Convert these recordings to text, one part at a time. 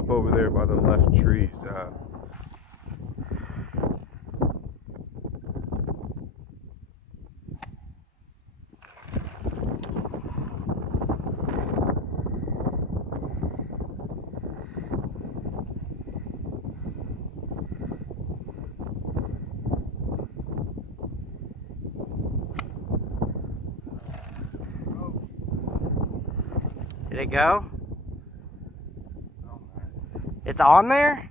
up over there by the left trees. Did it go? It's on there?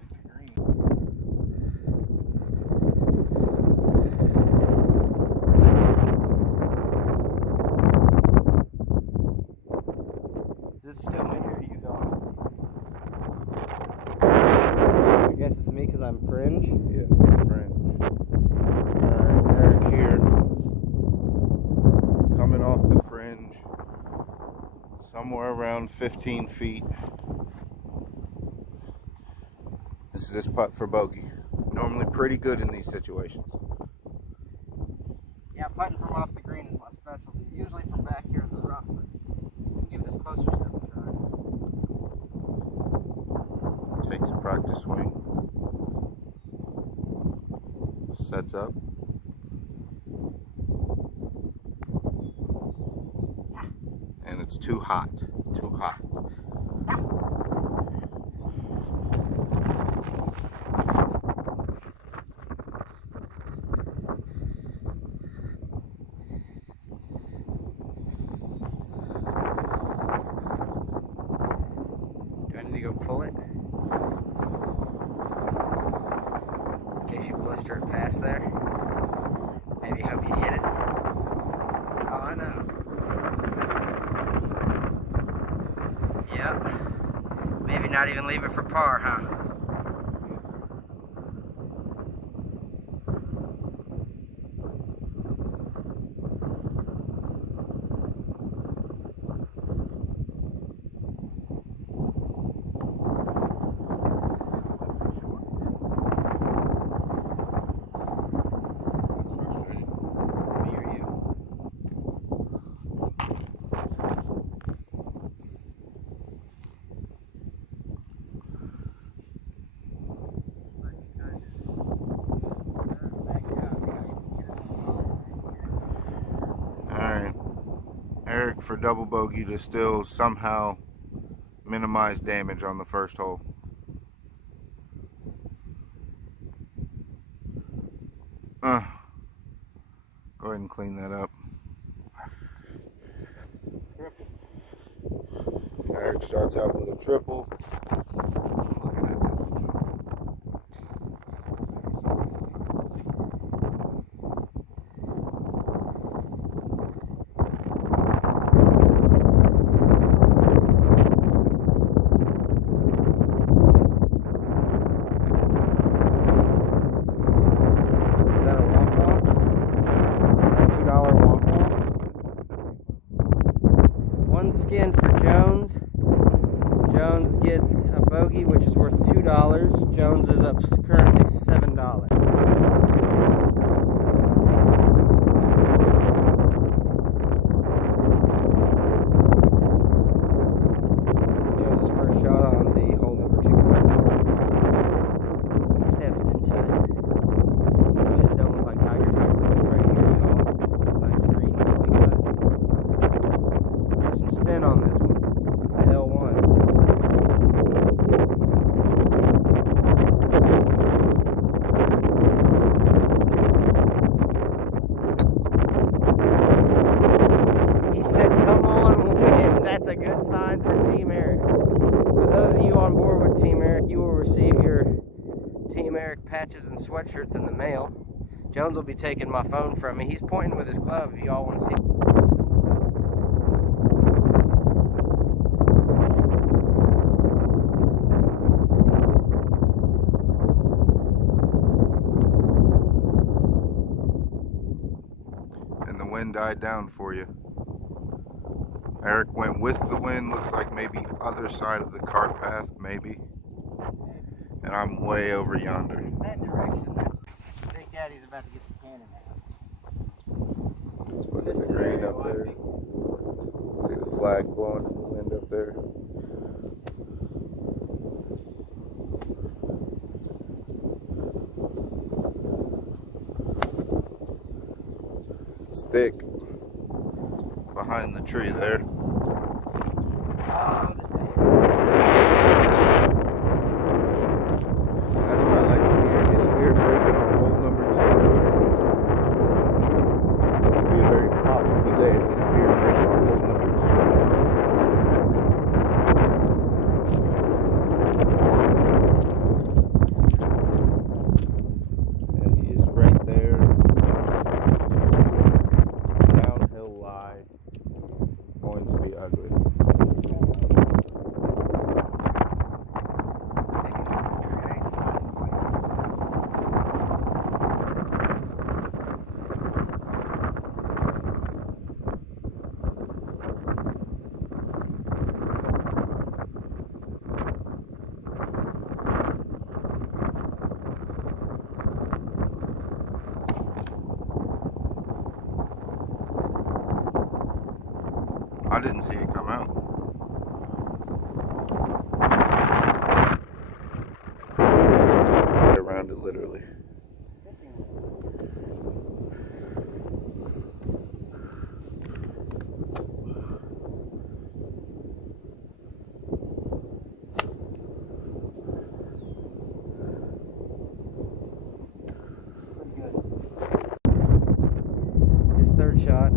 Is it still me or are you gone? I guess it's me because I'm fringe. Yeah, fringe. Alright, Eric here. Coming off the fringe. Somewhere around 15 feet. This is this putt for bogey. Normally pretty good in these situations. Yeah, putting from off the green is my specialty. Usually from back here in the rough, but give this closer step a try. Takes a practice swing. Sets up. And it's too hot. Too hot. Do I need to go pull it? In case you blister it past there. Maybe hope you hit it. Oh, I know. Yep. Maybe not even leave it for par, huh? Alright. Eric for double bogey to still somehow minimize damage on the first hole. Go ahead and clean that up. Eric starts out with a triple. Skin for Jones. Jones gets a bogey, which is worth $2. Jones is up currently $7. Jones' first shot on the hole number 2. He steps into it. I just don't look like Tiger woods right here at all. This nice screen that we got. Some spin on this one, the L1. He said, come on, win. That's a good sign for Team Eric. For those of you on board with Team Eric, you will receive your Team Eric patches and sweatshirts in the mail. Jones will be taking my phone from me. He's pointing with his glove if y'all want to see. Wind died down for you. Eric went with the wind, looks like maybe other side of the cart path, maybe. And I'm way over yonder. That direction, that's Big Daddy's about to get the cannon out. Let's look at the green up there. See the flag blowing in the wind up there. thick behind the tree there. That's what I like to hear. His spirit breaking on hole number 2. It'd be a very profitable day if his spirit breaks on hole number 2. And he is right there. Downhill lie. Going to be ugly. I didn't see it come out. Around it literally. His third shot.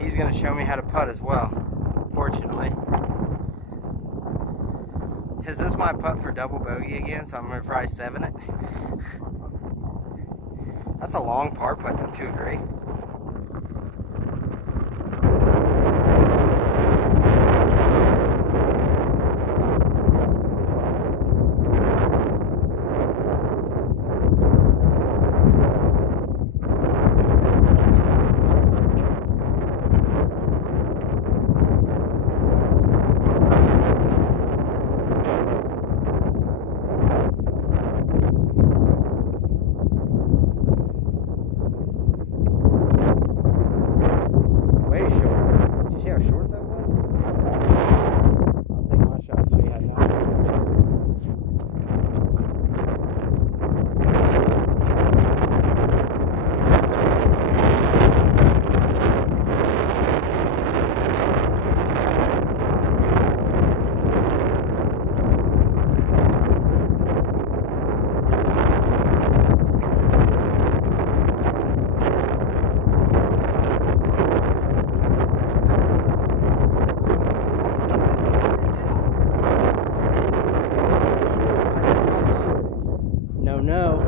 He's going to show me how to putt as well, fortunately. Is this my putt for double bogey again? So I'm going to probably 7 it. That's a long par putt, don't you agree? See how short that was? I'll take my shot and show you how to knock it. No.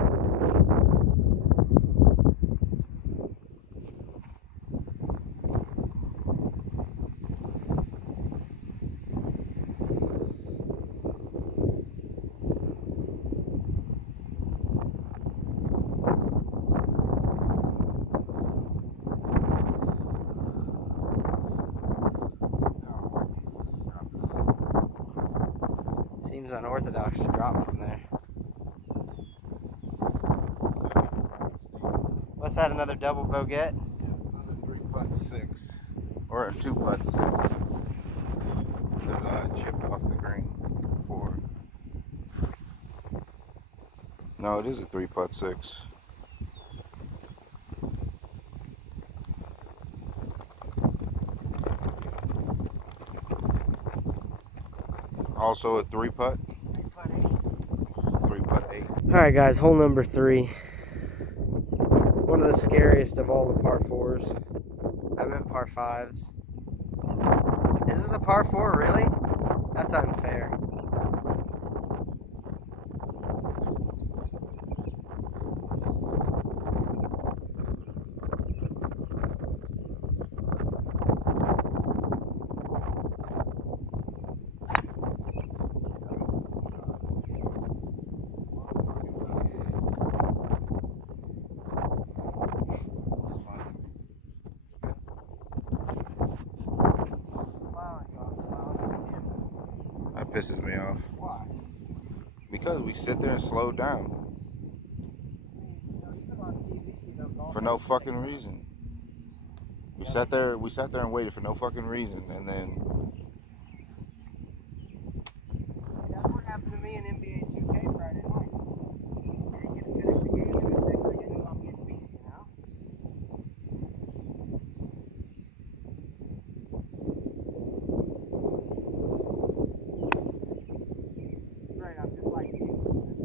Seems unorthodox to drop from there. What's that, another double bogey? Another 3-putt 6. Or a 2-putt 6. Because I chipped off the green before. No, it is a 3-putt 6. Also a 3-putt? 3-putt 8. Alright guys, hole number 3. One of the scariest of all the par 4s. I meant par 5s. Is this a par 4, really? That's unfair. That pisses me off. Why? Because we sit there and slow down. for no fucking reason. We sat there and waited for no fucking reason, and then. That's what happened to me in NBA 2K Friday night. I didn't get to finish the game, and the next thing I knew, I'm getting beat, you know? Right, I'm just like you.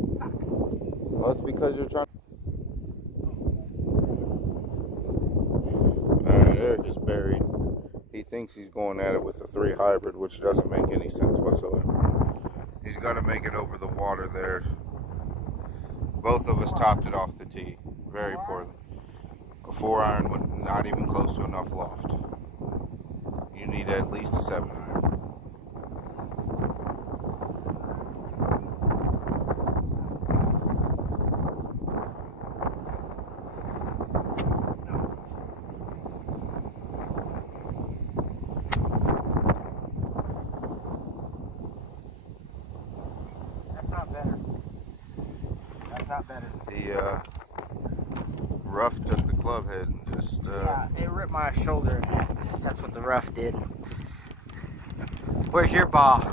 It sucks. Well, it's because you're trying. Alright, Eric is buried. He thinks he's going at it with a 3 hybrid, which doesn't make any sense whatsoever. He's got to make it over the water there. Both of us topped it off the tee very poorly. A 4 iron with not even close to enough loft. You need at least a 7 iron. That's not better. That's not better. The rough took the club head and just. Yeah, it ripped my shoulder in half. That's what the rough did. Where's your ball?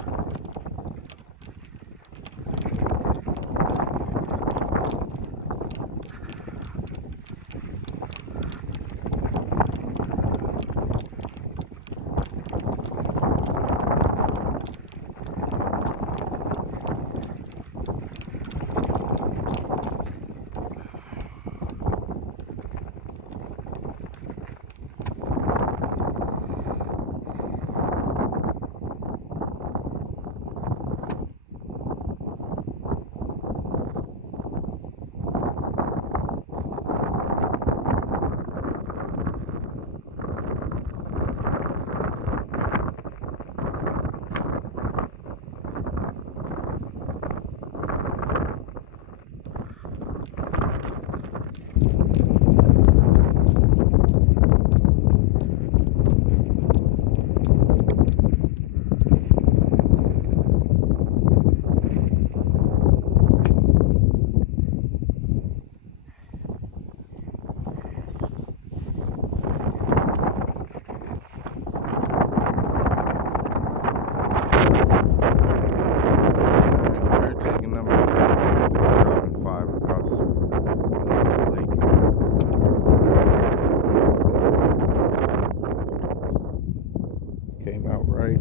Came out right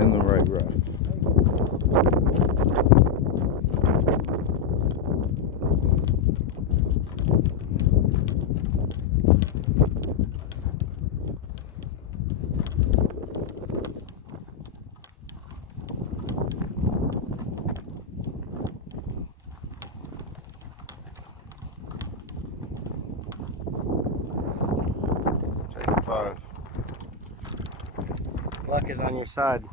in the right rough. Take 5. Luck is on your side.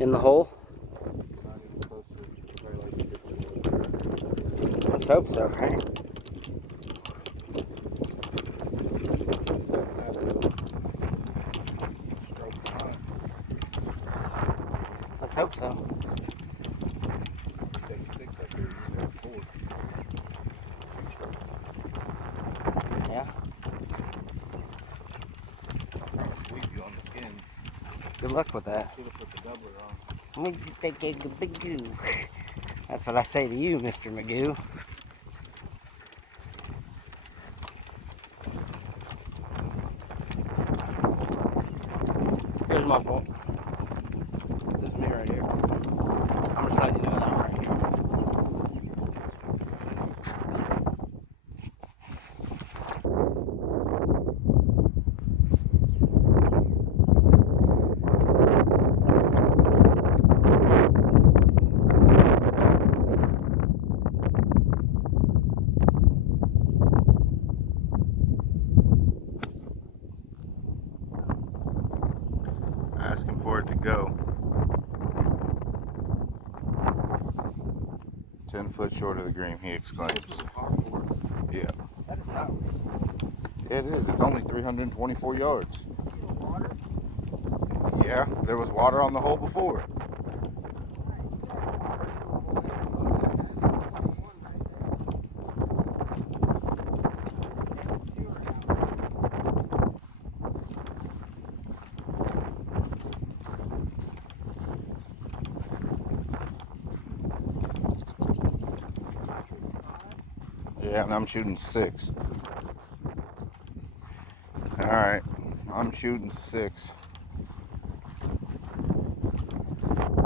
In the hole? Not even close to probably like 50. Let's hope so, right? Let's hope so. Take 6 up there, you have 4. Yeah. I'm trying to sweep you on the skins. Good luck with that. Should have put the doubler on. That's what I say to you, Mr. Magoo. Here's my fault. This is me right here. I'm just letting you know that I'm right here. it to go. 10 foot short of the green, he exclaims. Yeah. That is not It is. It's only 324 yards. Yeah, there was water on the hole before. Yeah, and I'm shooting 6. Alright, I'm shooting 6.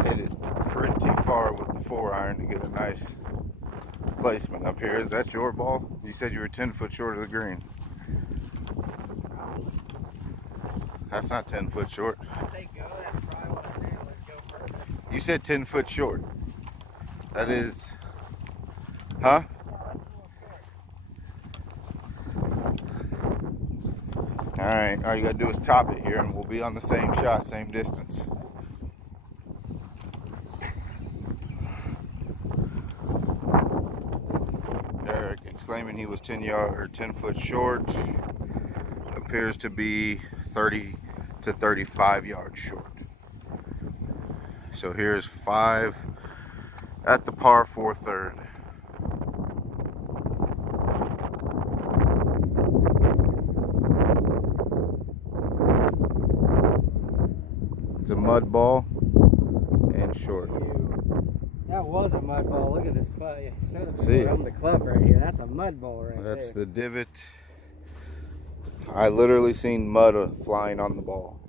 Hit it pretty far with the 4-iron to get a nice placement up here. Is that your ball? You said you were 10 foot short of the green. That's not 10 foot short. I say go, that's probably what I did. Let's go perfect. You said 10 foot short. That is, huh? Alright, all you gotta do is top it here and we'll be on the same shot, same distance. Eric exclaiming he was 10 foot short. Appears to be 30 to 35 yards short. So here's 5 at the par 4 third. It's a mud ball and short. That was a mud ball. Look at this club. See, the club right here. That's a mud ball right there. That's the divot. I literally seen mud flying on the ball.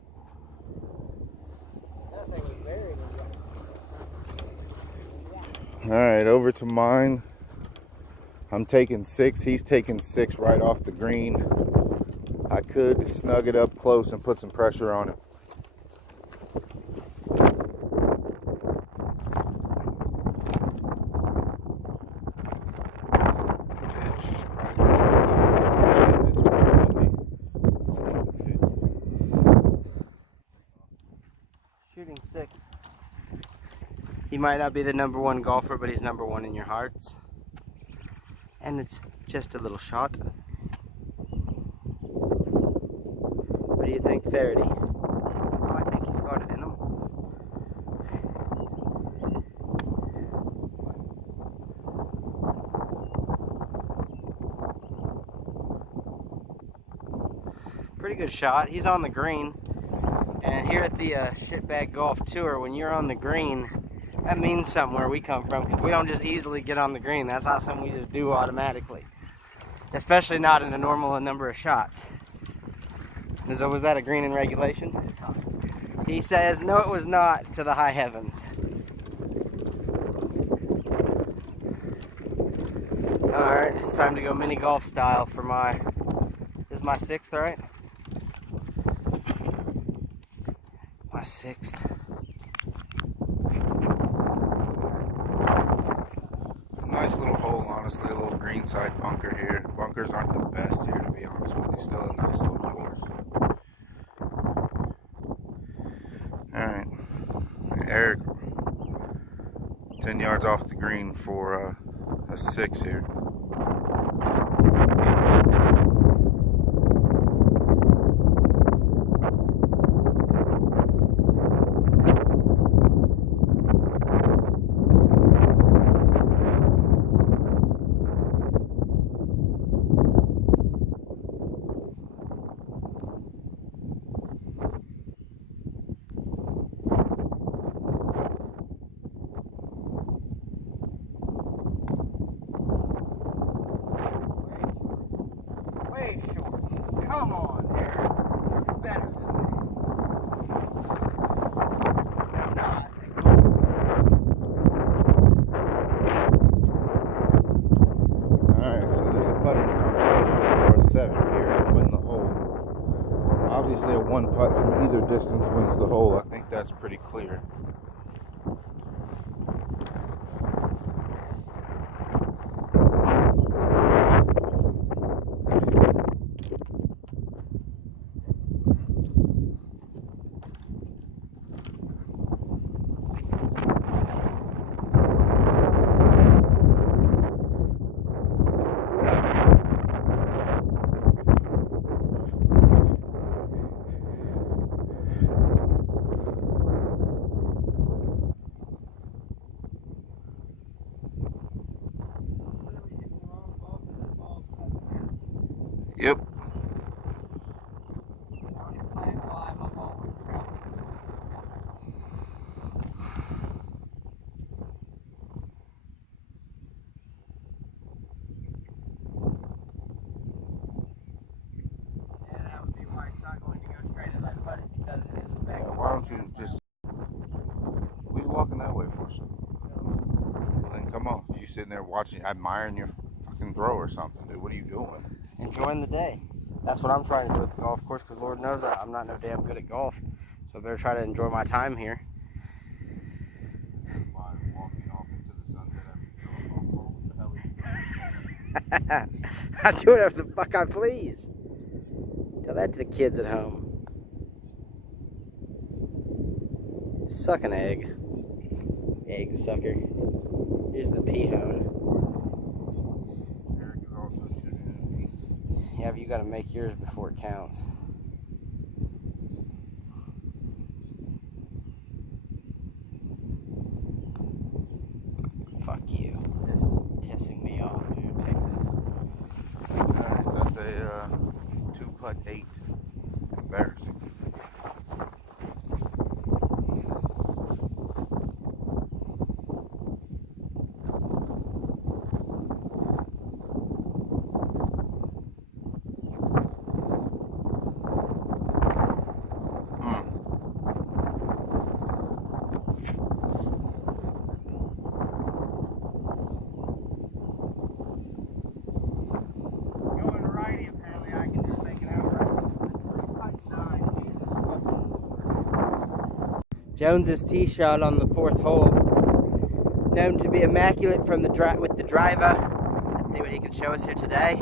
That thing was buried in. All right, over to mine. I'm taking 6. He's taking 6 right off the green. I could snug it up close and put some pressure on it. Shooting 6. He might not be the #1 golfer, but he's #1 in your hearts. And it's just a little shot. What do you think, Faraday? Oh, I think he's got it in him. Pretty good shot. He's on the green. And here at the Shitbag Golf Tour, when you're on the green, that means something where we come from, because we don't just easily get on the green. That's not something we just do automatically, especially not in a normal number of shots. So was that a green in regulation? He says no, it was not, to the high heavens. All right, it's time to go mini golf style for my, this is my 6th, right? My 6th. Nice little hole, honestly. A little green side bunker here. Bunkers aren't the best here, to be honest with you. Still a nice little course. Alright. Eric, 10 yards off the green for a 6 here. Way short. Come on, Eric. You're better than me. I'm not. Alright, so there's a putting competition for a 7 here to win the hole. Obviously a 1 putt from either distance wins the hole. I think that's pretty clear. Yep. Why don't you just... What are you walking that way for? Well, then come on. You sitting there watching, admiring your fucking throw or something, dude. What are you doing? Enjoying the day. That's what I'm trying to do with the golf course, because Lord knows that I'm not no damn good at golf. So I better try to enjoy my time here. That's why I'm walking off into the sunset after you go, what the hell are you doing? I do whatever the fuck I please. Tell that to the kids at home. Suck an egg. Egg sucker. Here's the pea hone. Eric is also shooting at me. Yeah, but you gotta make yours before it counts. Fuck you. This is pissing me off, dude. Take this. That's a 2-putt 8. Embarrassing. Jones's tee shot on the 4th hole, known to be immaculate from the with the driver. Let's see what he can show us here today.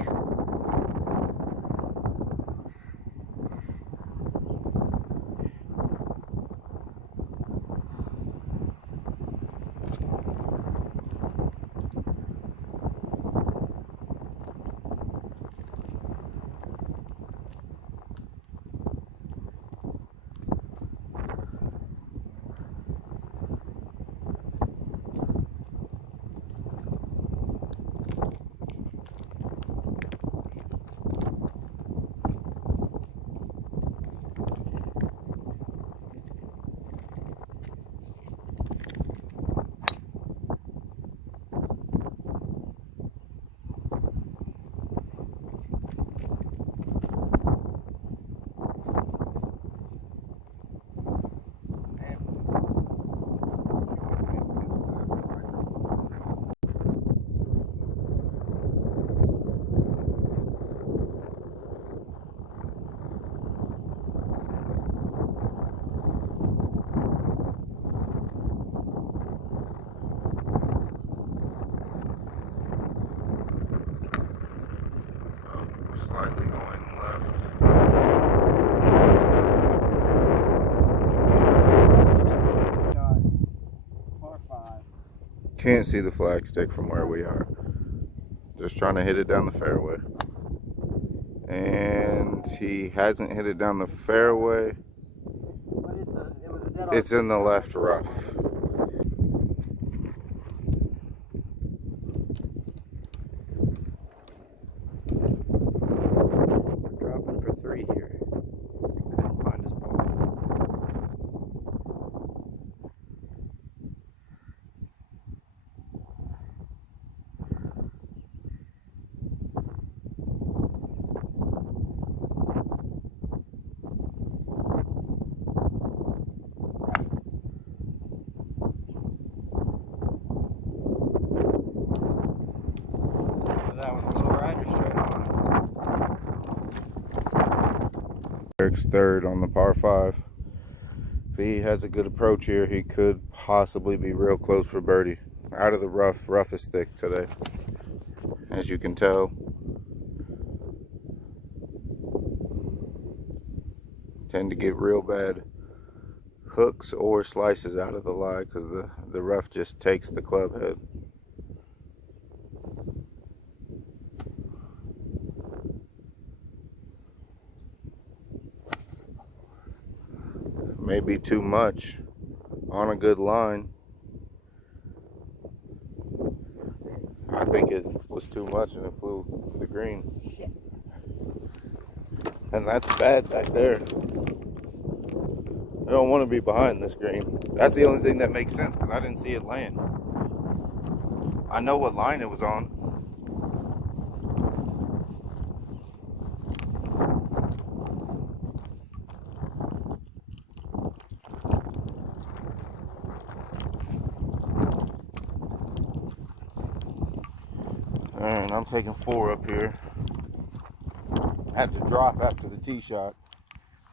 Slightly going left. Shot. Par 5. Can't see the flagstick from where we are. Just trying to hit it down the fairway. And he hasn't hit it down the fairway. But it was a dead It's in the left rough. Dropping for 3 here. Couldn't find his ball. That was a little rider straight on. Eric's 3rd on the par 5. If he has a good approach here, he could possibly be real close for birdie. Out of the rough. Rough is thick today, as you can tell. Tend to get real bad hooks or slices out of the lie because the rough just takes the club head. Maybe too much on a good line. I think it was too much and it flew to the green. Shit. And that's bad back there. I don't want to be behind this green. That's the only thing that makes sense because I didn't see it land. I know what line it was on. Alright, I'm taking 4 up here. I had to drop after the tee shot.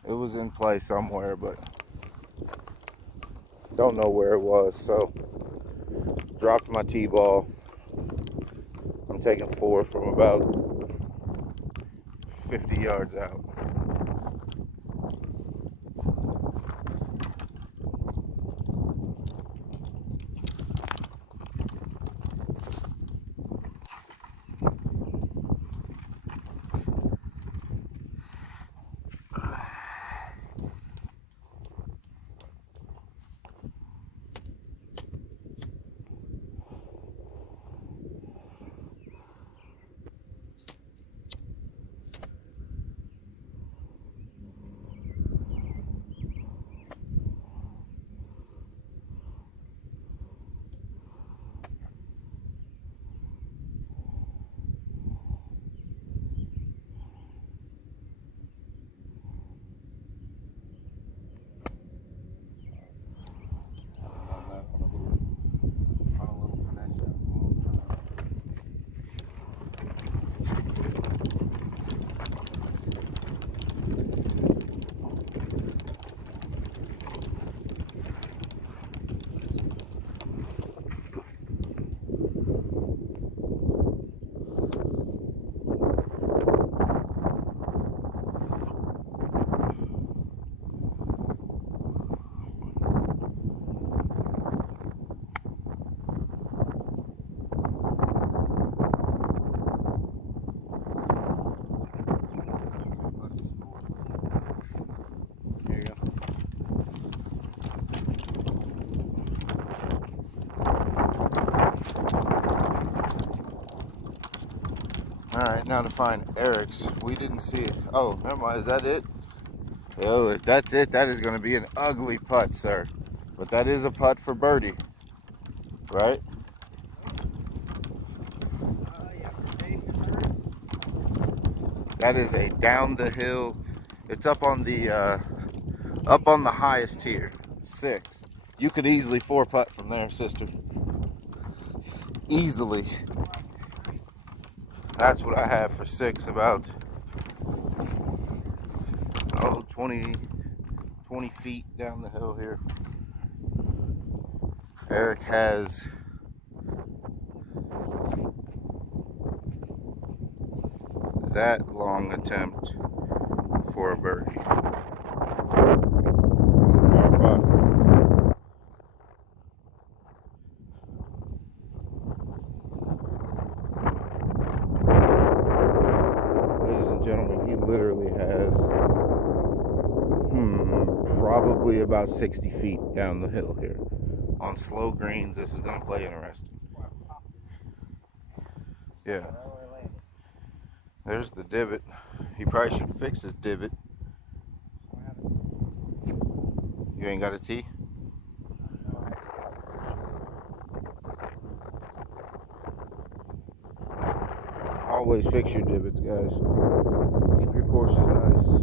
It was in play somewhere, but don't know where it was, so dropped my tee ball. I'm taking 4 from about 50 yards out. Alright, now to find Eric's. We didn't see it. Oh, never mind. Is that it? Oh, if that's it, that is going to be an ugly putt, sir. But that is a putt for birdie. Right? That is a down the hill. It's up on the highest tier. 6. You could easily 4-putt from there, sister. Easily. That's what I have for 6, about 20 feet down the hill here. Eric has that long attempt for a birdie. Par 5. Ladies and gentlemen, he literally has probably about 60 feet down the hill here. On slow greens, this is going to play interesting. Yeah. There's the divot. He probably should fix his divot. You ain't got a tee? Always fix your divots, guys. Keep your courses nice.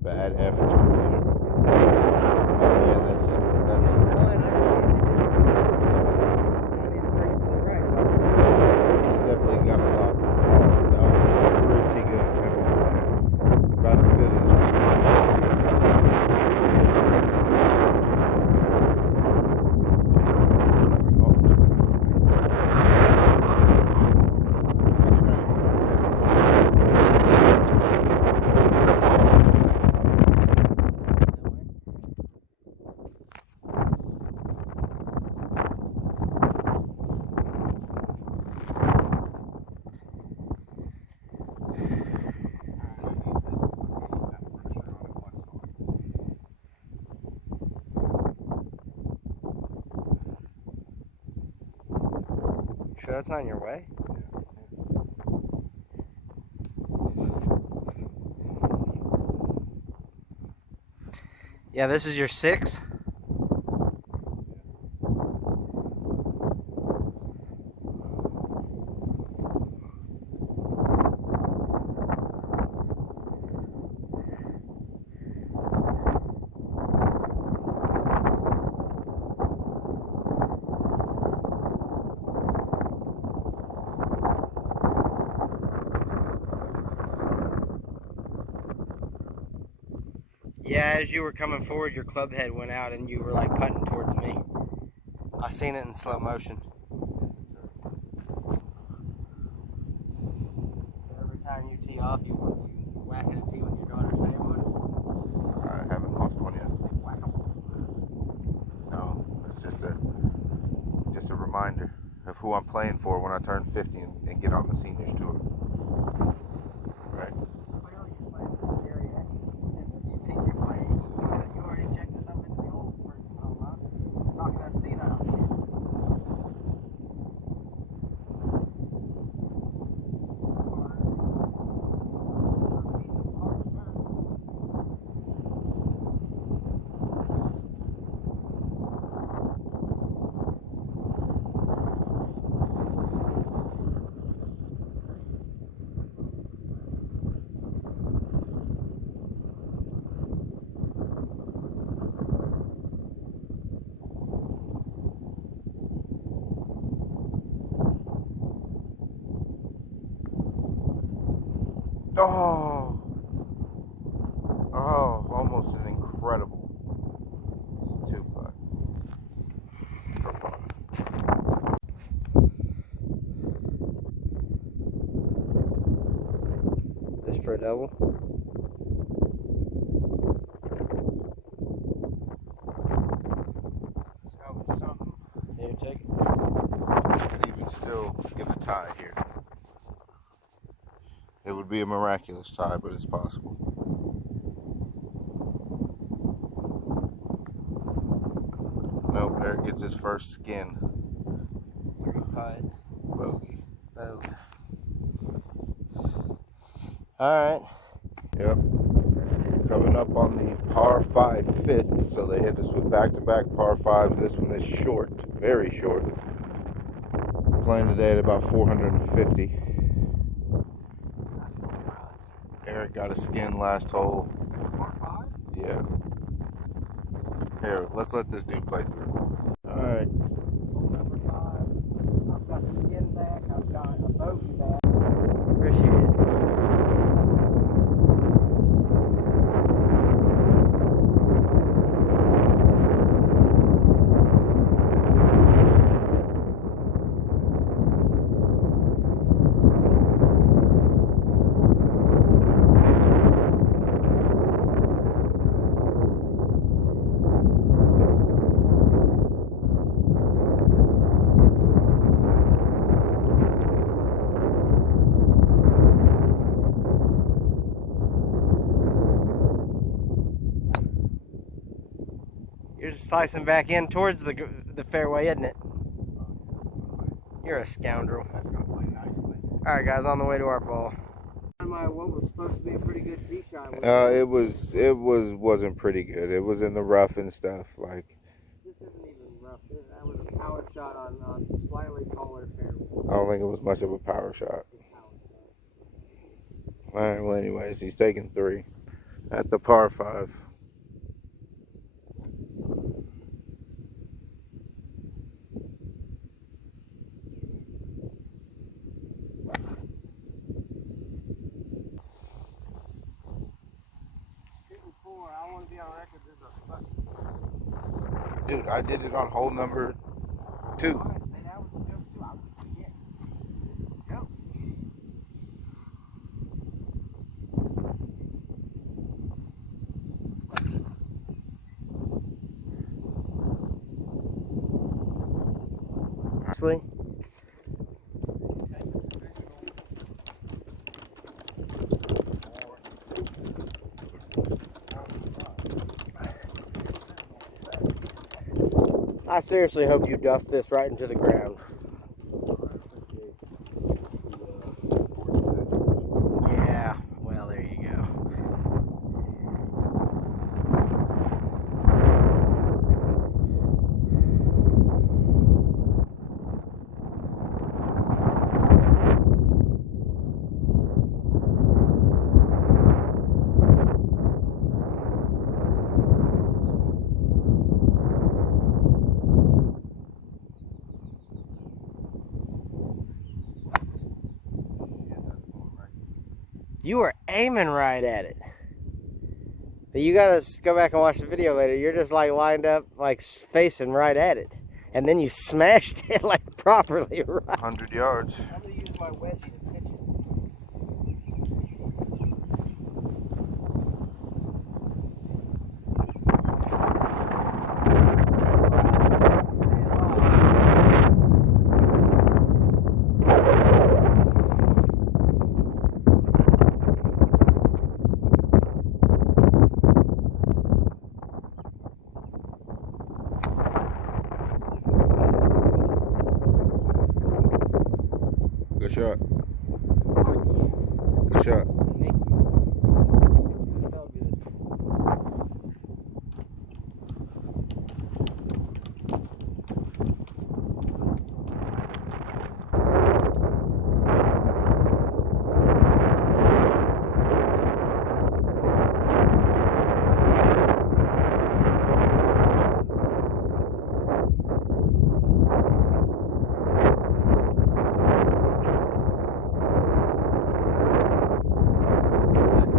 Bad effort from him. sure that's not in your way? Yeah, this is your 6? Yeah, as you were coming forward, your club head went out and you were like putting towards me. I seen it in slow motion. Every time you tee off, you whacking a tee with your daughter's name on it? I haven't lost one yet. No, it's just a reminder of who I'm playing for when I turn 50 and get on the seniors tour. Right? Clearly you're playing for Gary Eddie. You think you're playing, you already checked this up into the old person, huh? Talking that senile shit. Oh, almost an incredible 2-putt. This for a double? Salvage something. Here, take it. Could even still get a tie here. It would be a miraculous tie, but it's possible. Nope, Eric gets his first skin. 3-putt. Bogey. Bogey. Alright. Yep. Coming up on the par 5 5th, so they hit us with back-to-back par 5s. This one is short, very short. Playing today at about 450. Eric got a skin last hole. Par 5? Yeah. Here, let's let this dude play through. Alright. Number 5. I've got the skin back. I've got a bogey back. Appreciate it. You're just slicing back in towards the fairway, isn't it? You're a scoundrel. That's gonna play nicely. Alright guys, on the way to our ball. What was supposed to be a pretty good tee shot. Wasn't pretty good. It was in the rough and stuff. Like, this isn't even rough. That was a power shot on some slightly taller fairway. I don't think it was much of a power shot. Alright, well anyways, he's taking 3 at the par 5. I want to be on record. There's a fuck. Dude, I did it on hole number 2. Say that was a joke too. I would forget. This is a joke. Honestly. I seriously hope you duff this right into the ground. You were aiming right at it. But you gotta go back and watch the video later. You're just like lined up, like facing right at it. And then you smashed it like properly right. 100 yards. I'm gonna use my wedgie to pitch it. Good shot. Good shot. Thank you. Felt good.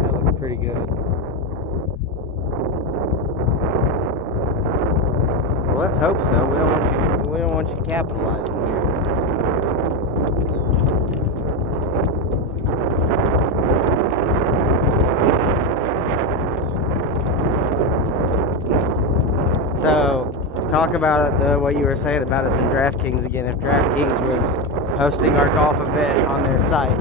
That looked pretty good. Well, let's hope so. We don't want you capitalizing here. So, talk about what you were saying about us in DraftKings again. If DraftKings was hosting our golf event on their site,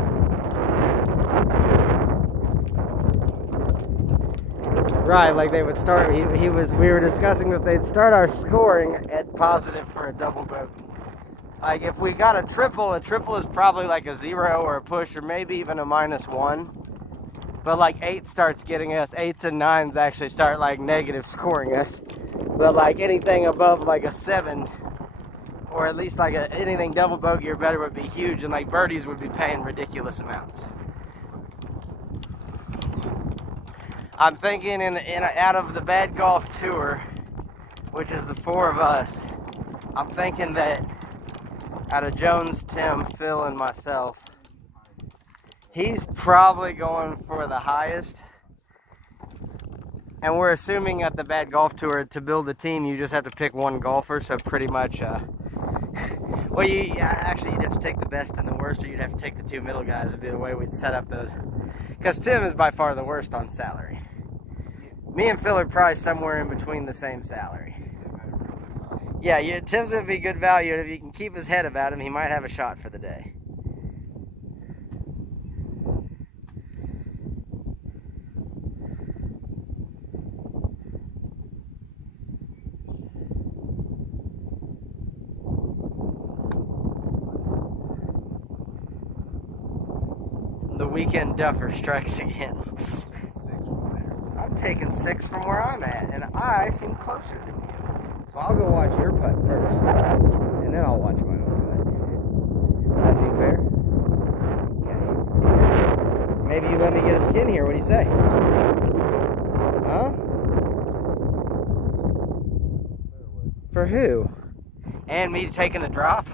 right? Like they would start. We were discussing that they'd start our scoring at positive for a double bogey. Like if we got a triple is probably like a 0 or a push or maybe even a -1. But like 8 starts getting us. 8s and 9s actually start like negative scoring us. But like anything above like a 7, or at least like anything double bogey or better would be huge, and like birdies would be paying ridiculous amounts. I'm thinking out of the Bad Golf Tour, which is the 4 of us, I'm thinking that out of Jones, Tim, Phil, and myself, he's probably going for the highest. And we're assuming at the Bad Golf Tour, to build a team, you just have to pick one golfer, so pretty much, well, you'd have to take the best and the worst, or you'd have to take the 2 middle guys, would be the way we'd set up those. Because Tim is by far the worst on salary. Me and Phil are probably somewhere in between the same salary. Yeah, Tim's going to be good value, and if he can keep his head about him, he might have a shot for the day. The weekend duffer strikes again. I'm taking 6 from where I'm at, and I seem closer than you. So I'll go watch your putt first, and then I'll watch my own putt. That seem fair? Okay. Maybe you let me get a skin here. What do you say? Huh? For who? And me taking a drop?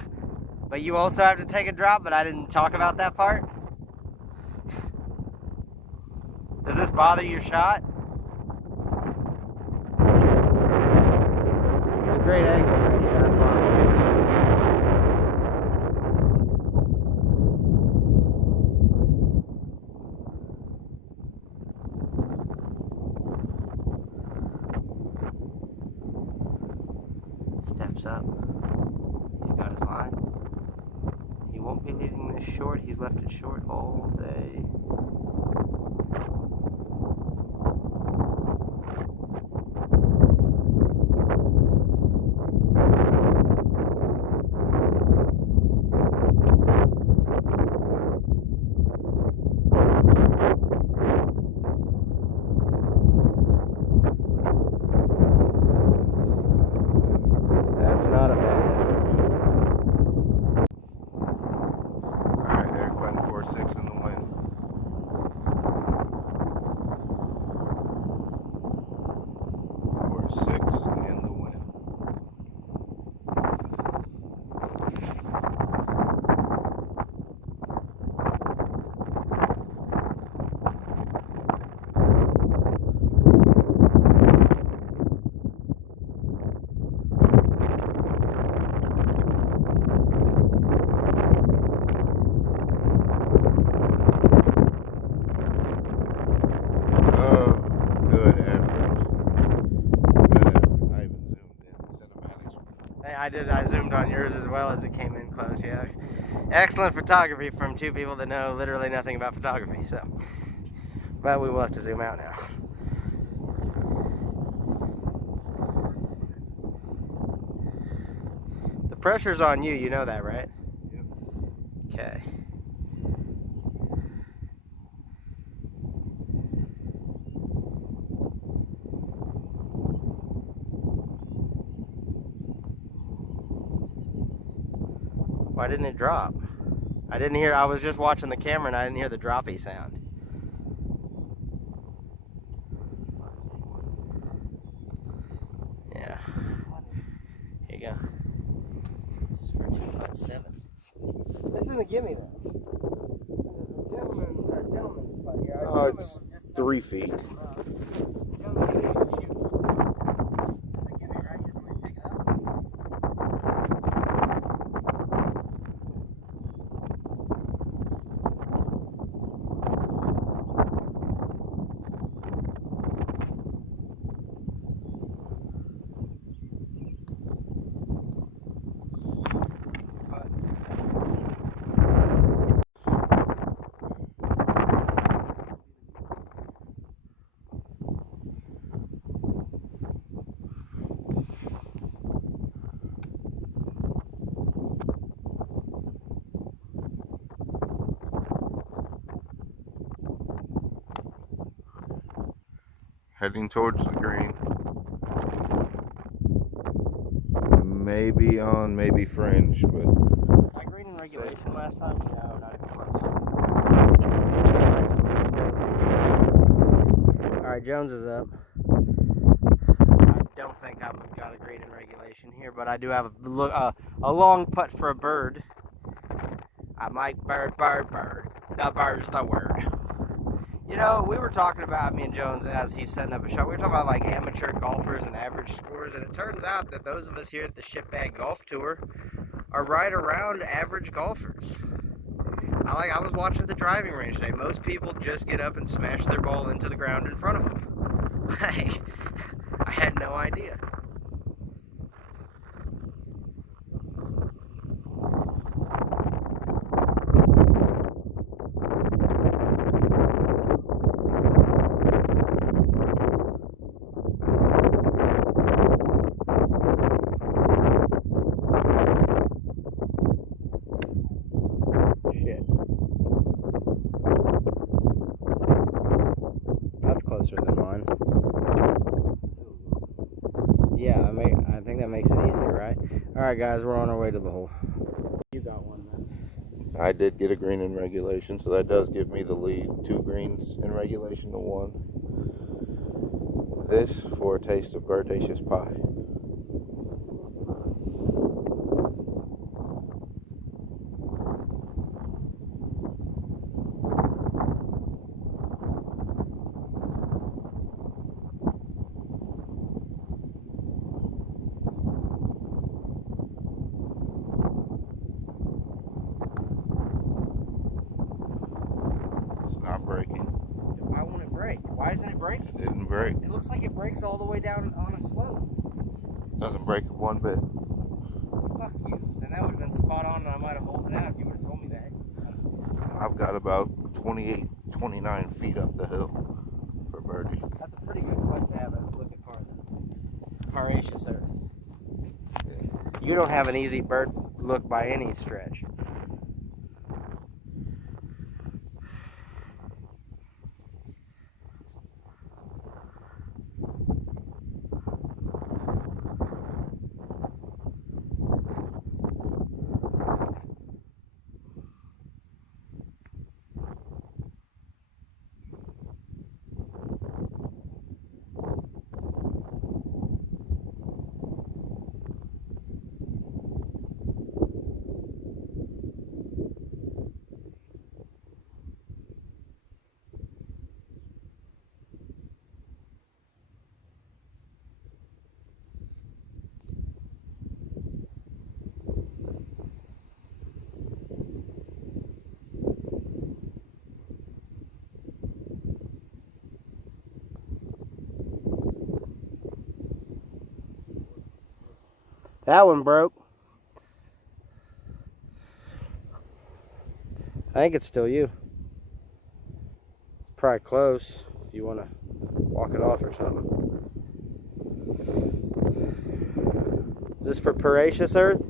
But you also have to take a drop, but I didn't talk about that part? Does this bother your shot? It's a great angle right here, that's fine. Steps up. He's got his line. He won't be leaving this short. He's left it short all day. That's not a bad effort. Alright, Derek Button 4-6 in the win. I did. I zoomed on yours as well as it came in close. Yeah, excellent photography from two people that know literally nothing about photography. So, but we will have to zoom out now. The pressure's on you. You know that, right? Yep. Okay. Why didn't it drop? I didn't hear. I was just watching the camera and I didn't hear the droppy sound. Yeah. Here you go. This is for 2.7. This isn't a gimme though. Gentleman's putt here. Oh, it's 3 feet. Heading towards the green. Maybe on, maybe fringe, but My green in regulation last time? No, not even close. Alright, Jones is up. I don't think I've got a green in regulation here, but I do have a long putt for a bird. I might bird. The bird's the word. You know, we were talking about, me and Jones, as he's setting up a shot, we were talking about like amateur golfers and average scores, and it turns out that those of us here at the Shitbag Golf Tour are right around average golfers. I was watching at the driving range today. Most people just get up and smash their ball into the ground in front of them. Like, I had no idea. Closer than mine. Yeah, I think that makes it easier, right? Alright guys, we're on our way to the hole. You got one then. I did get a green in regulation, so that does give me the lead. 2 greens in regulation to 1. This for a taste of birdacious pie. Not breaking. Why won't it break? Why isn't it breaking? It didn't break. It looks like it breaks all the way down on a slope. Doesn't break one bit. Fuck you. Then that would have been spot on and I might have held it out if you would have told me that. I've got about 28, 29 feet up the hill for birdie. That's a pretty good putt to have a look at Paraceous Earth. You don't have an easy bird look by any stretch. That one broke. I think it's still you. It's probably close if you want to walk it off or something. Is this for Peraceous Earth?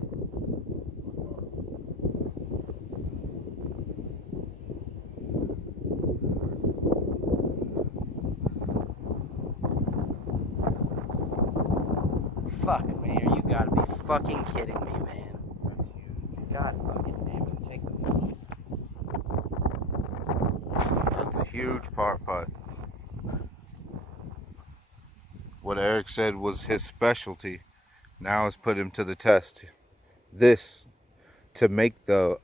Fuck me, you gotta be fucking kidding me, man. God fucking damn it, take the phone. That's a huge par putt. What Eric said was his specialty now has put him to the test. This, to make the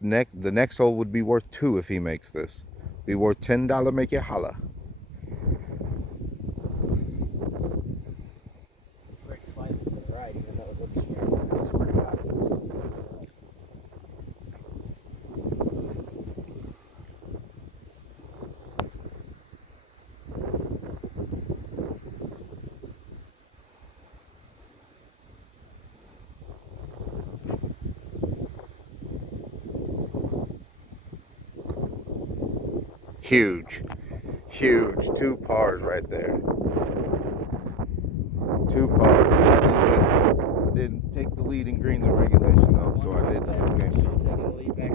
next hole would be worth 2 if he makes this. Be worth $10, make it holla. Break slightly to the right, even though it looks fair. Huge. 2 pars right there. 2 pars. I didn't take the lead in greens and regulation though, so I did still game 2. Taking the lead back.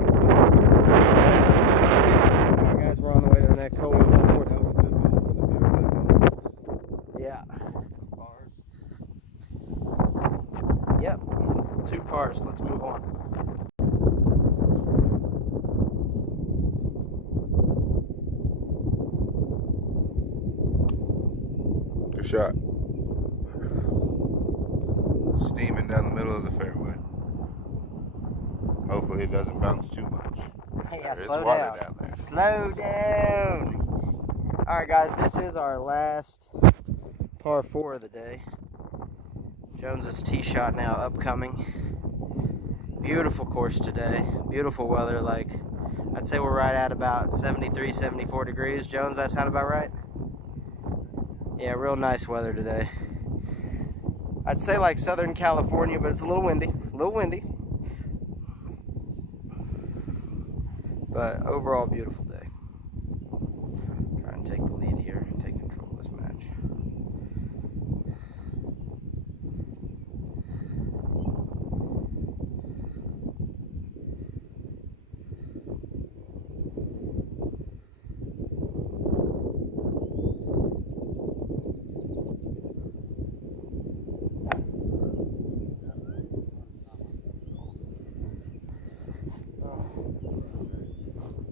Alright guys, we're on the way to the next hole. That was a good hole for the viewers at home. Yeah. 2 pars. Yep. 2 pars. Let's move on. Good shot. Steaming down the middle of the fairway. Hopefully it doesn't bounce too much. Yeah, There is slow water down. down there. Slow down. Alright guys, this is our last par 4 of the day. Jones's tee shot now upcoming. Beautiful course today. Beautiful weather. Like, I'd say we're right at about 73, 74 degrees. Jones, that sound about right? Yeah, real nice weather today. I'd say like Southern California, but it's a little windy. But overall, beautiful day. Try and take the lead here, take control of this match.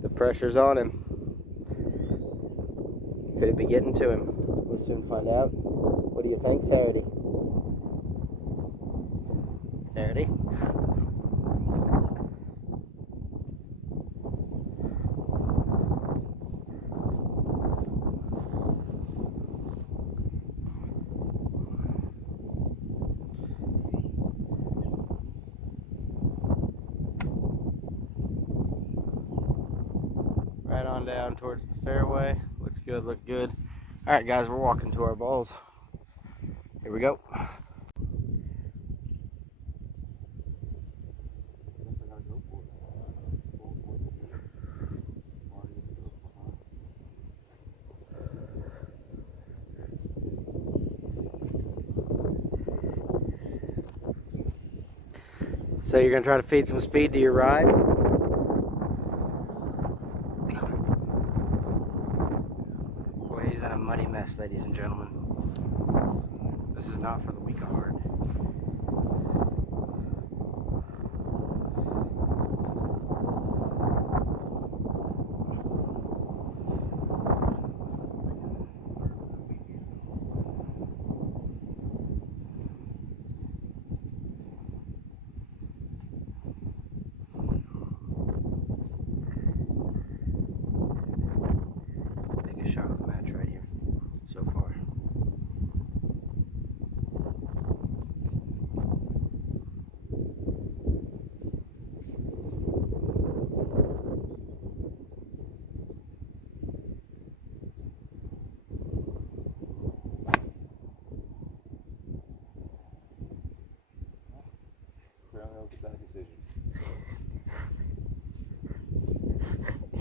The pressure's on him. Could it be getting to him? We'll soon find out. What do you think, Faraday? Faraday? Right on down towards the fairway. Looks good, look good. Alright guys, we're walking to our balls. Here we go. So you're gonna try to feed some speed to your ride? Boy, he's in a muddy mess, ladies and gentlemen. This is not for the weak of heart. Biggest shot of the match right here so far. that decision.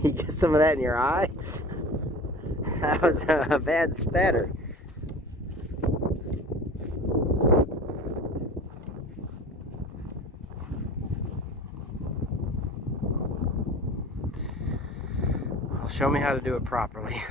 You get some of that in your eye? That was a bad spatter. Well, show me how to do it properly.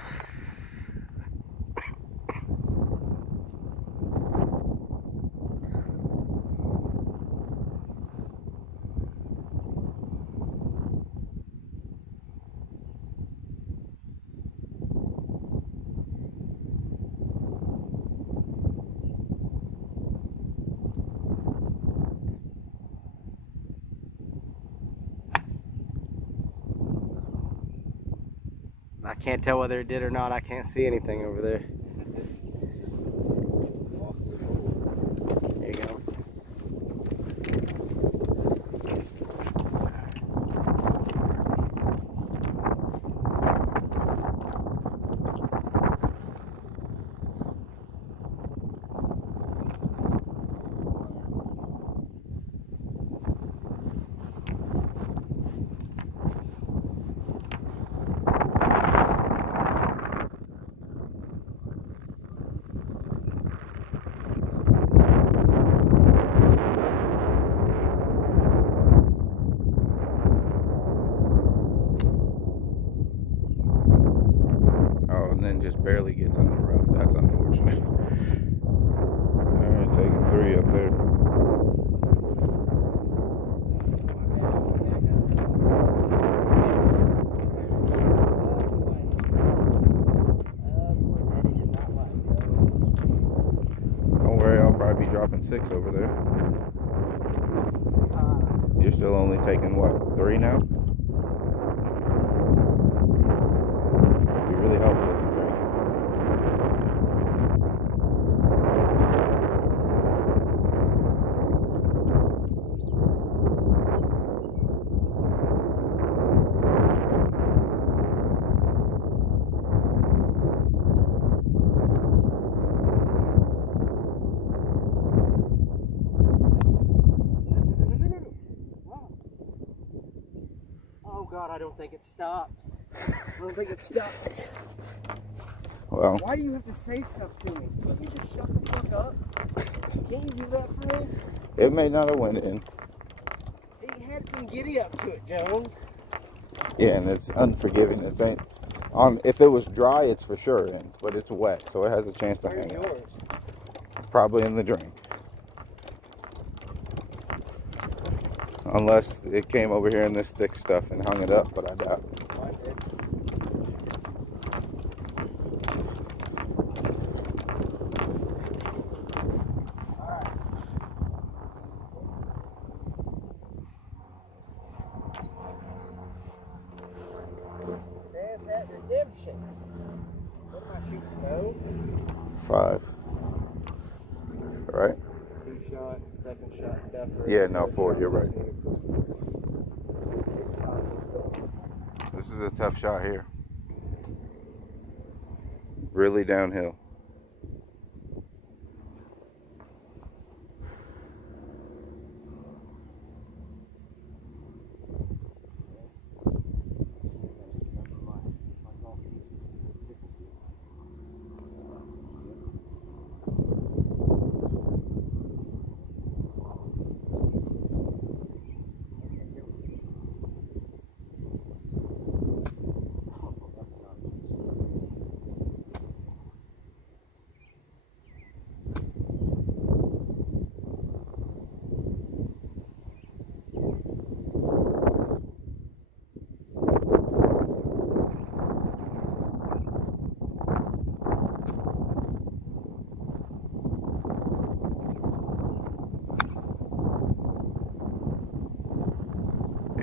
I can't tell whether it did or not. I can't see anything over there. There you go. And then just barely gets in the rough. That's unfortunate. Alright, taking 3 up there. Don't worry, I'll probably be dropping 6 over there. You're still only taking what, 3 now? It'd be really helpful if you drank. Oh God, I don't think it stopped. I don't think it stopped. Well, Why do you have to say stuff to me? Can't you just shut the fuck up? Can't you do that for me? it may not have went in. It had some giddy up to it, Jones. Yeah, and it's unforgiving. It ain't on. If it was dry, it's for sure in, but it's wet, so it has a chance to Where's hang out. yours? Probably in the drink. Unless it came over here in this thick stuff and hung it up, but I doubt it. Mine did. There's that redemption. What am I shooting? No? 5. Right? 2 shot, second shot, duffer. Yeah, no, 4. You're right. This is a tough shot here. Really downhill.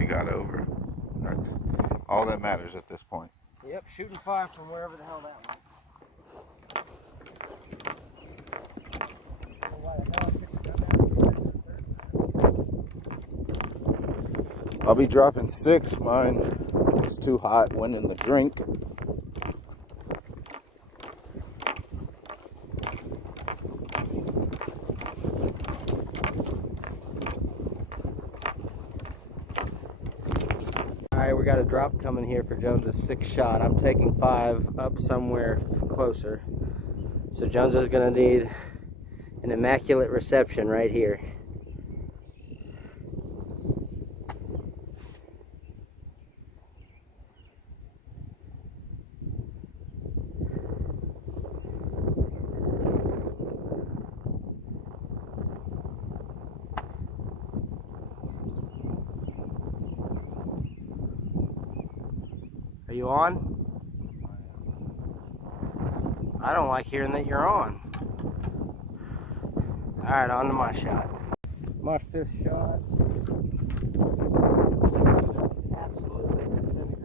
Got over. That's all that matters at this point. Yep, shooting fire from wherever the hell that went. I'll be dropping 6. Mine is too hot. Went in the drink. got a drop coming here for Jones's 6th shot. I'm taking 5 up somewhere closer. So Jones is going to need an immaculate reception right here. Are you on? I don't like hearing that you're on. Alright, on to my shot. My 5th shot. Absolutely disintegrated.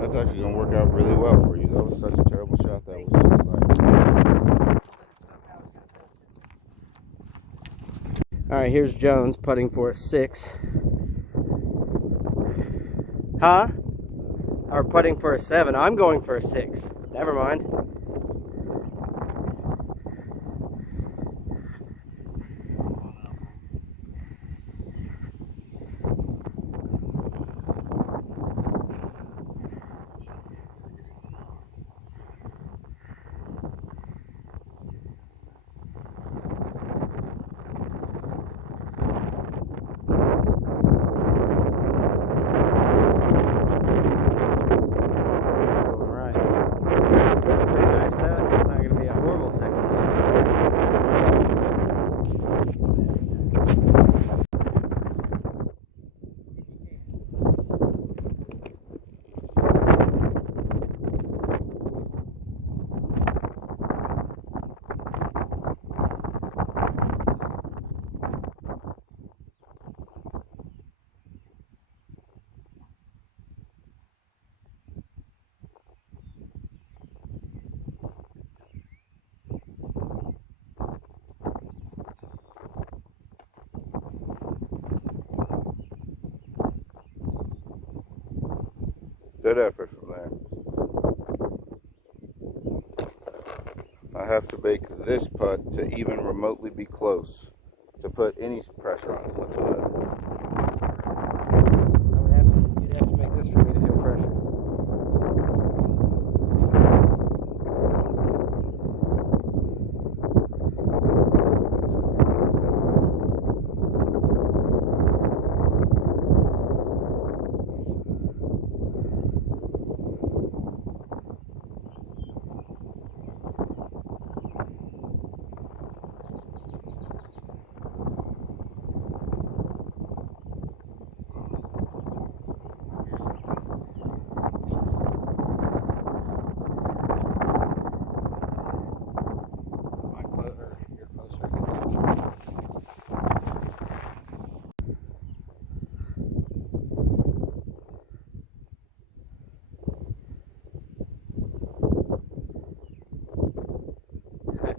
That's actually going to work out really well for you. That was such a terrible shot. That was just like... Alright, here's Jones putting for a 6. Huh? Or putting for a 7. I'm going for a 6. Never mind. Good effort from there. I have to make this putt to even remotely be close to put any pressure on it whatsoever. You'd have to make this for me to feel pressure.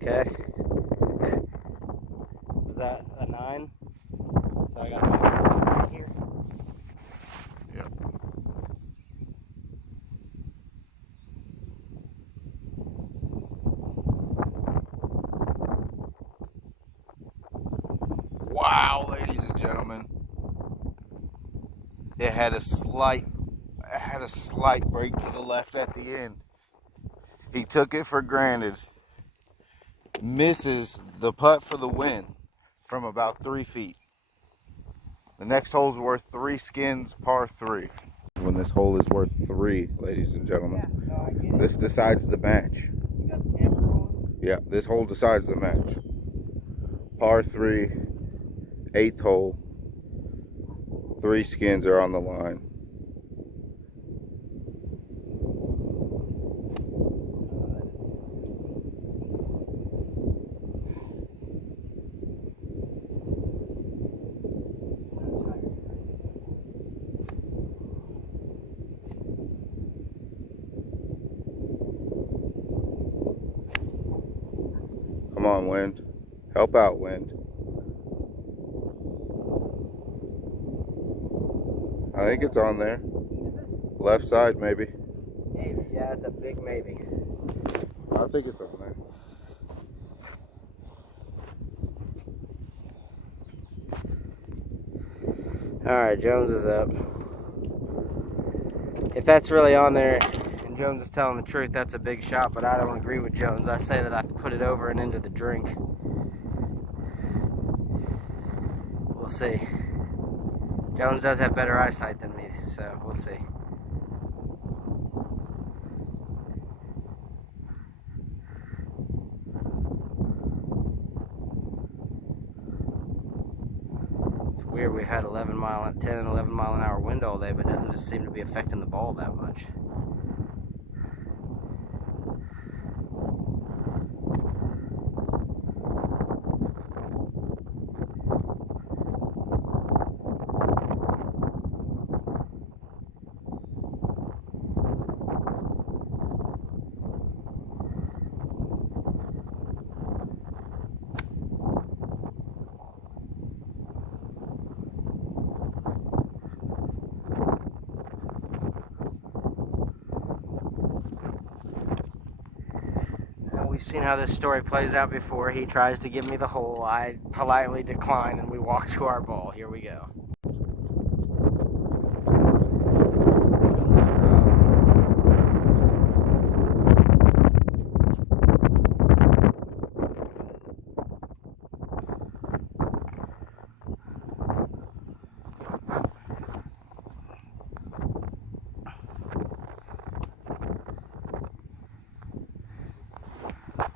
Okay. Was that a 9? So I got my right here. Yep. Wow, ladies and gentlemen. It had a slight break to the left at the end. He took it for granted. Misses the putt for the win from about 3 feet. The next hole's worth 3 skins, par 3. When this hole is worth 3, ladies and gentlemen. Yeah, no, I get it. This decides the match. You got the camera rolling? Yeah, this hole decides the match. Par 3, 8th hole. 3 skins are on the line. Come on, wind. Help out, wind. I think it's on there. Left side, maybe. Maybe, yeah, it's a big maybe. I think it's on there. Alright, Jones is up. If that's really on there and Jones is telling the truth, that's a big shot, but I don't agree with Jones. I say that I put it over and into the drink. We'll see. Jones does have better eyesight than me, so we'll see. It's weird, we've had 10 and 11 mile an hour wind all day, but it doesn't just seem to be affecting the ball that much. We've seen how this story plays out before. He tries to give me the hole. I politely decline, and we walk to our ball. Here we go.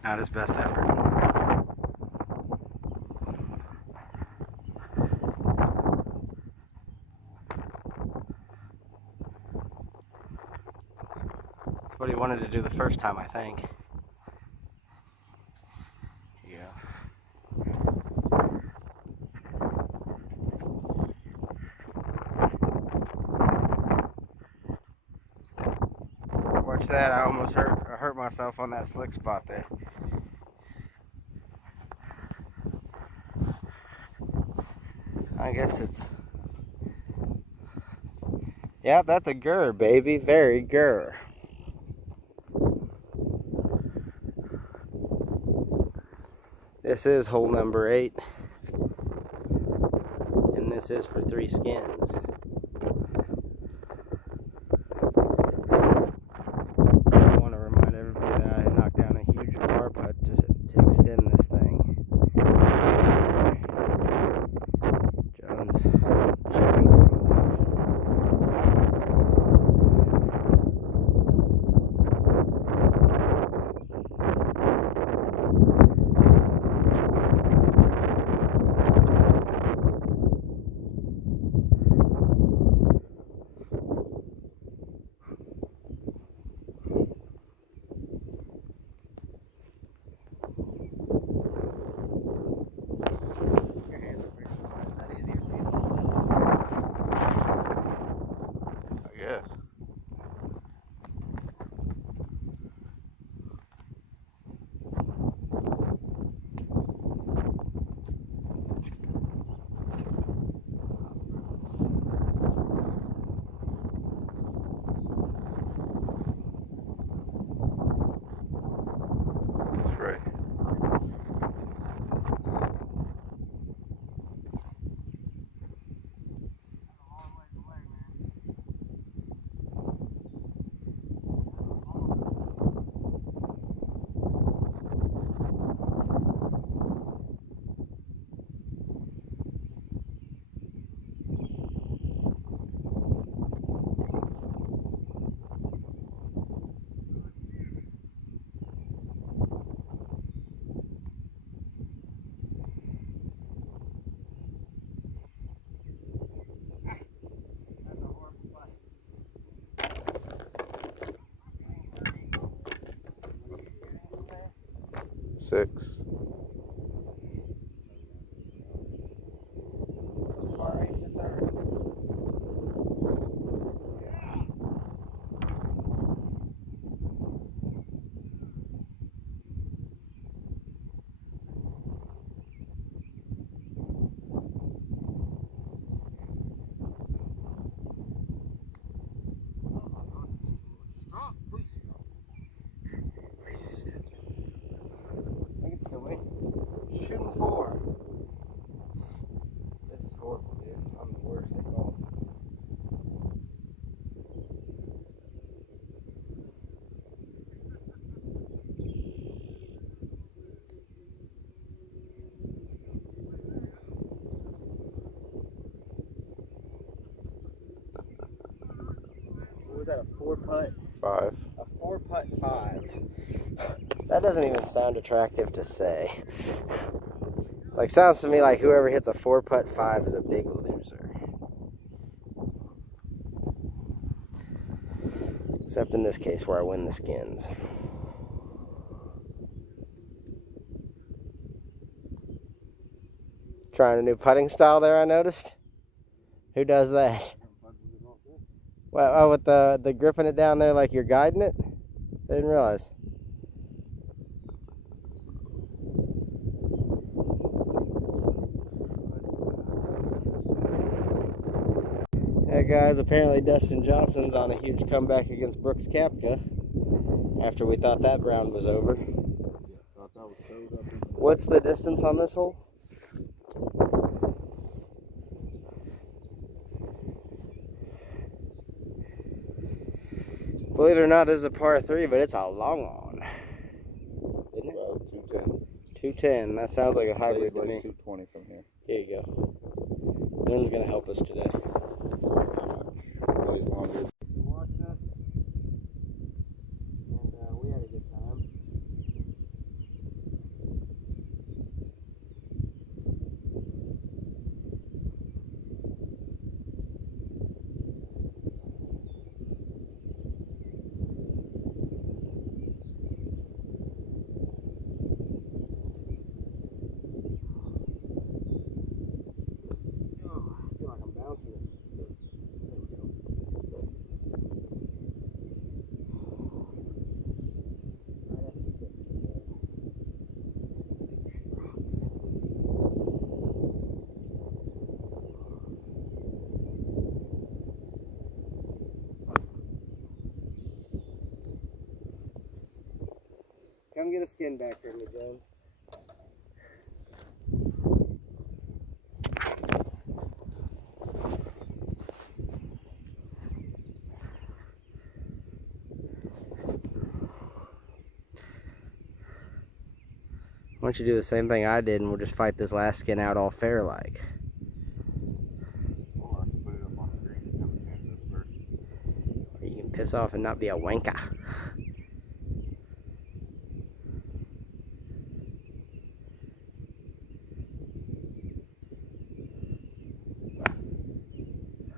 Not his best effort. That's what he wanted to do the first time, I think. Yeah. Watch that, I almost hurt myself on that slick spot there. I guess it's... Yep, that's a gur, baby. Very gur. This is hole number 8. And this is for 3 skins. I want to remind everybody that I knocked down a huge par putt to extend this thing. Jones chipping from the ocean. Yes. That's right. Six. was that, a 4-putt? 5. A 4-putt 5. That doesn't even sound attractive to say. Like, sounds to me like whoever hits a 4-putt 5 is a big loser. Except in this case where I win the skins. Trying a new putting style there, I noticed. Who does that? Well, oh, with the gripping it down there like you're guiding it? I didn't realize. Yeah, guys, apparently Dustin Johnson's on a huge comeback against Brooks Koepka after we thought that round was over. What's the distance on this hole? Believe it or not, this is a par 3, but it's a long one. Isn't it? Well, 210. 210. That sounds like a hybrid to like me. 220 from here. Here you go. Lynn's going to help us today. Plays longer. Watched us, and we had a good time. Oh, I feel like I'm bouncing it. There we go. Right at the stick. Come get a skin back from me, Jones. Why don't you do the same thing I did and we'll just fight this last skin out all fair like. Or I can put it up on the green and have a chance at first. Or you can piss off and not be a wanker.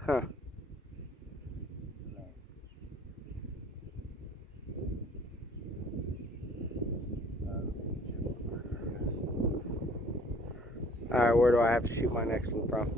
Huh. Alright, where do I have to shoot my next one from?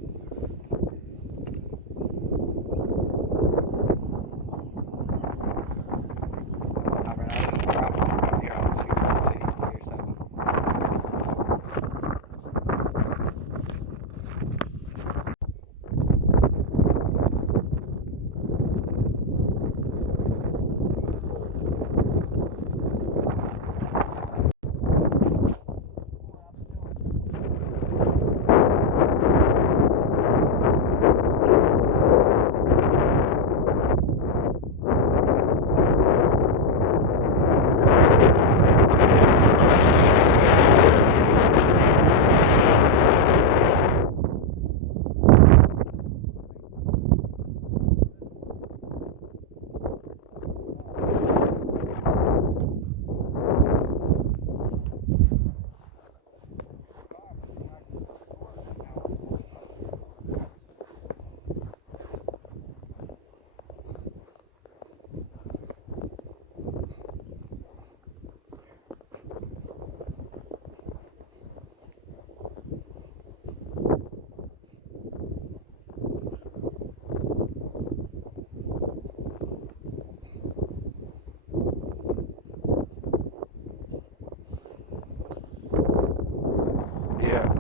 Yeah,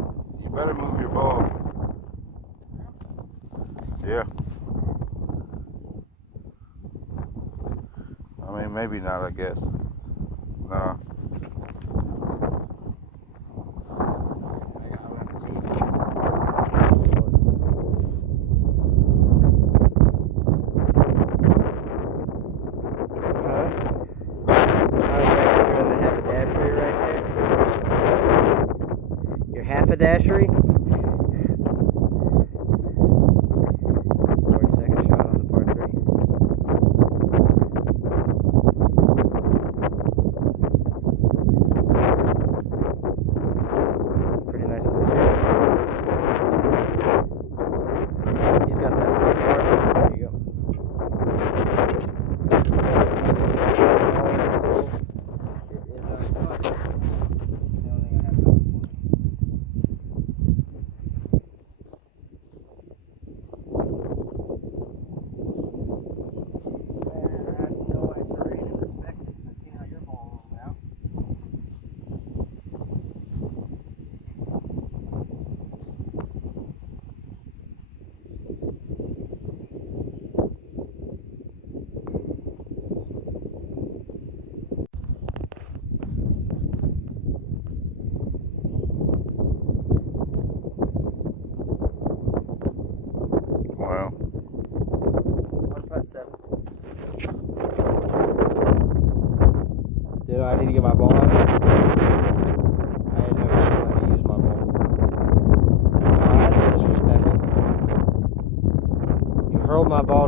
you better move your ball. Yeah. I mean, maybe not, I guess. Nah. Dashery. Or second shot on the par 3.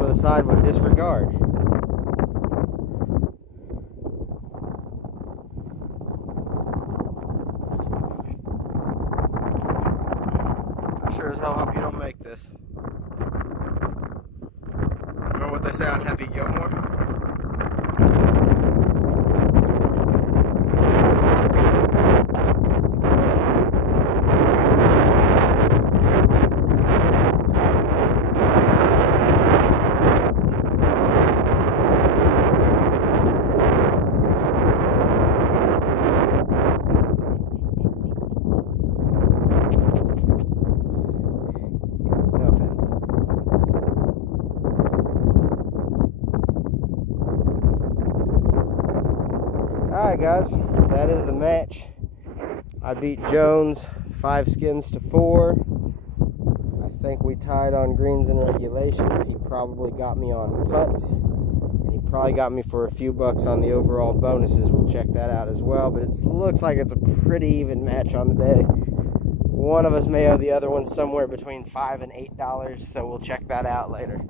the side would disregard. I sure as hell hope you don't make this. Remember what they say on Happy Gilmore? Alright guys, that is the match. I beat Jones 5 skins to 4. I think we tied on greens and regulations. He probably got me on putts, and he probably got me for a few bucks on the overall bonuses. We'll check that out as well, but it looks like it's a pretty even match on the day. One of us may owe the other one somewhere between $5 and $8, so we'll check that out later.